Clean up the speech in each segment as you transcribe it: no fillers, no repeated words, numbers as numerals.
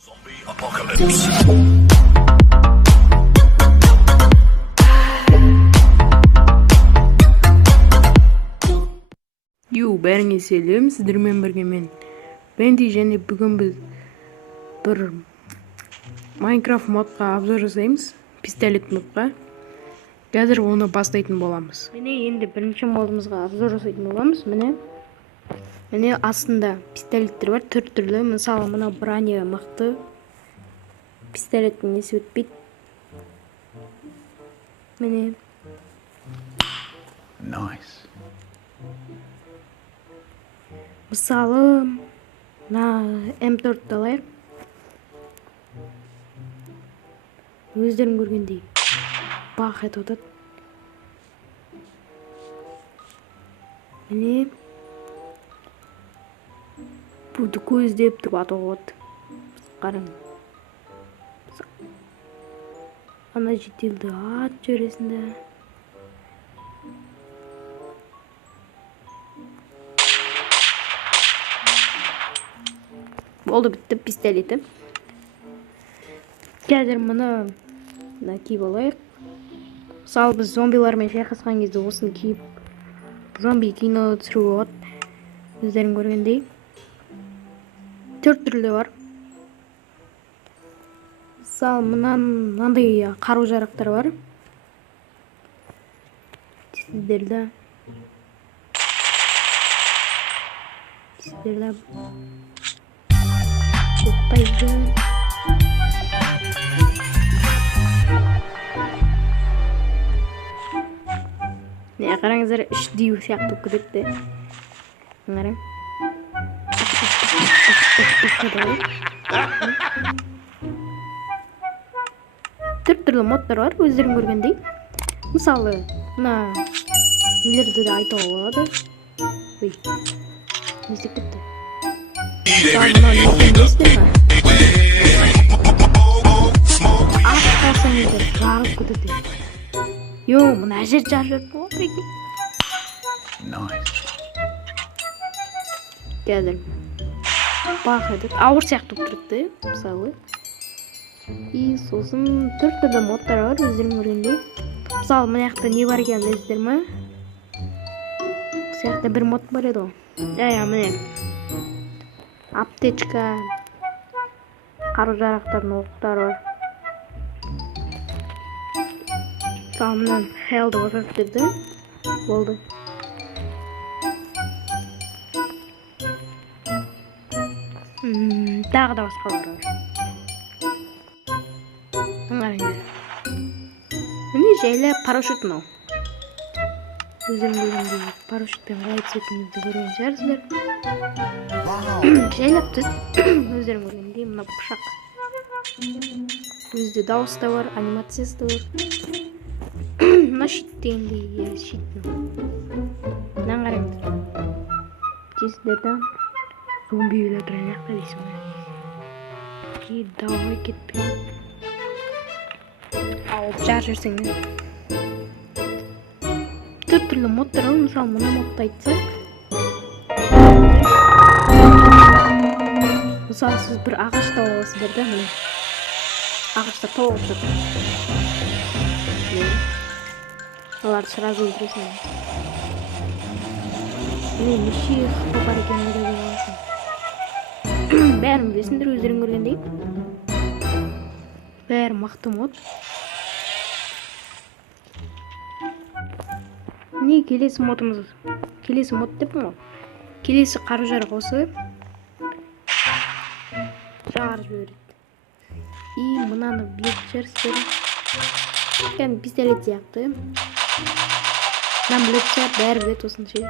Zombie apocalypse. Бәріңе сәлем, сіздермен бірге мен Бенди, және бүгін біз бір Minecraft модқа обзор жасаймыз, пистолет модқа. Қазір оны бастайтын боламыз. Міне енді бірінші модымызға обзор жасайтын боламыз. Міне астында пистолеттер бар, түрлі. Мысалы, мына броня мықты. Пистолеттің несі өтпейді. Міне. Nice. Мысалы, М4 алайық. Өздерің көргендей бақ етіп отады. Міне бұды көздеп деп атауға болады. Қарың. Ана жетелді ат жөресінде. Oldu bitti pistoleti. Қазір мұны киіп алайық. Мысалы, біз зомбилармен шайқасқан кезде осыны киіп зомби кино түсіруге болады. Өздерің көргендей. 4 түрлі бар. Мысалы, мынандай қару-жарақтар бар. Сіздерді тоқтайды. Не қараңыздар, HD сияқты кетті. Қараң. Түрлі модтар бар, өздерің көргендей. Мысалы, мына нелерді де айтуға болады. Ой, не істеп кетті? Аққасыңыздар жағып көтеді. Мына жер жарып болады екен. Қазір бақ етіп ауыр сияқты тұрды, мысалы. Сосын түрлі модтар бар, өздерің көргендей. Мысалы, мына жақта не бар екен білесіздер ме? Осы жақта бір мод бар еді ғой. Міне аптечка, қару-жарақтардың оқтары бар. Самынан хелді басып берді. Болды. Тағы да басқалар бар. Қараңдар. Міне жайлы парашют мынау. Өздерің көргендей парашютпен қалай түсетініңізді көрген шығарсыздар. Жайлап түс. Өздерің көргендей мына пышақ. Өзде дауыс та бар, анимациясы да бар. Мына щит дегендей, щит. Мынаны қараңыздар. Тесіздерден зомби өлі тұрған жақта дейсің бе. Давай кетпей. Алып жар жүрсеңдер. Түрлі модтар ал, мысалы мына модты айтсақ. Мысалы, сіз бір ағаш тауып аласыздар да, міне. Ағаштар тауып жатыр. Оларды сразу өлтіресің. Міне неше қапы бар екенін де аласың. Бәрін білесіңдер, өздерің көргендей. Бәрі мықты мод. Міне келесі модымыз. Келесі мод деп ме? Келесі қару-жарақ осы. Жарып жібереді. Мынаны білетін шығарсыздар. Кәдімгі пистолет сияқты. Мынаны білетін шығар, бәрі білет осынша.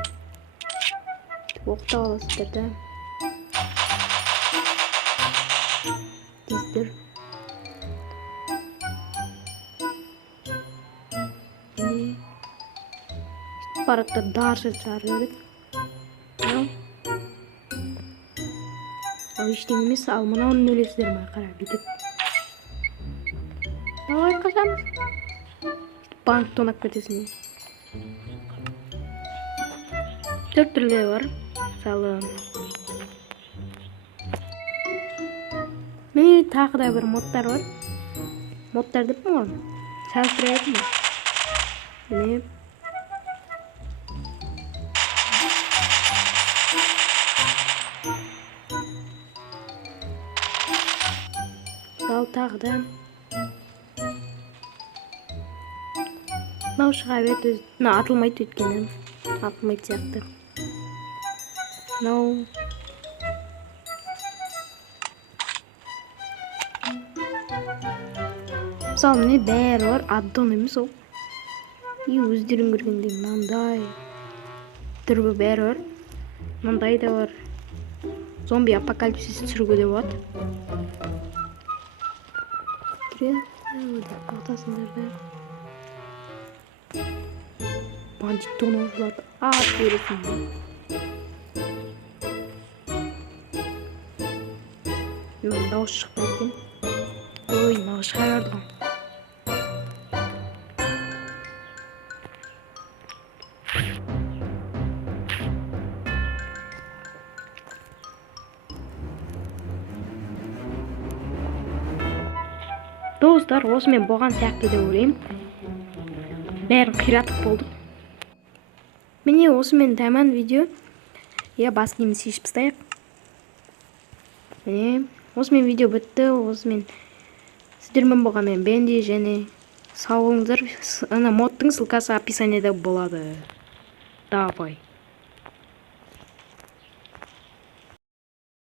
Оқтап аласыздар да. Дейсіздер. Баратта даршы жарып жібереді. Ал ештеңе емес, ал мынауын өлесіздер ме? Қара, бүйтіп. Давай қашамыз. Банк тонап кетесің. 4 түрлі бар. Мысалы, Міне тағы да бір модтар бар. Модтар деп пе оған? Салыстырып ма? Міне. Ал тағы да. Мынау шыға береді өзі. Мына атылмайды өйткені. Атылмайды сияқты. Мынау. Мысалы міне бәрі бар. Аддон емес ол. Өздерің көргендей мынандай түрі бәрі бар. Мынандай да бар. Зомби апокалипсис түсіруге де болады. Ортасында бандит тонаушыларды ат бересің. Дауыс шықпайды екен. Ой, мынау шығарады ғой. Достар, осымен болған сияқты деп ойлаймын. Бәрін қиратып болдық. Міне осымен тамам видео. Басқа немесе шешіп тастайық. Міне осымен видео бітті. Осымен сіздермен болған мен Бенди және сау болыңыздар. Ана модтың ссылкасы описаниеда болады. Давай.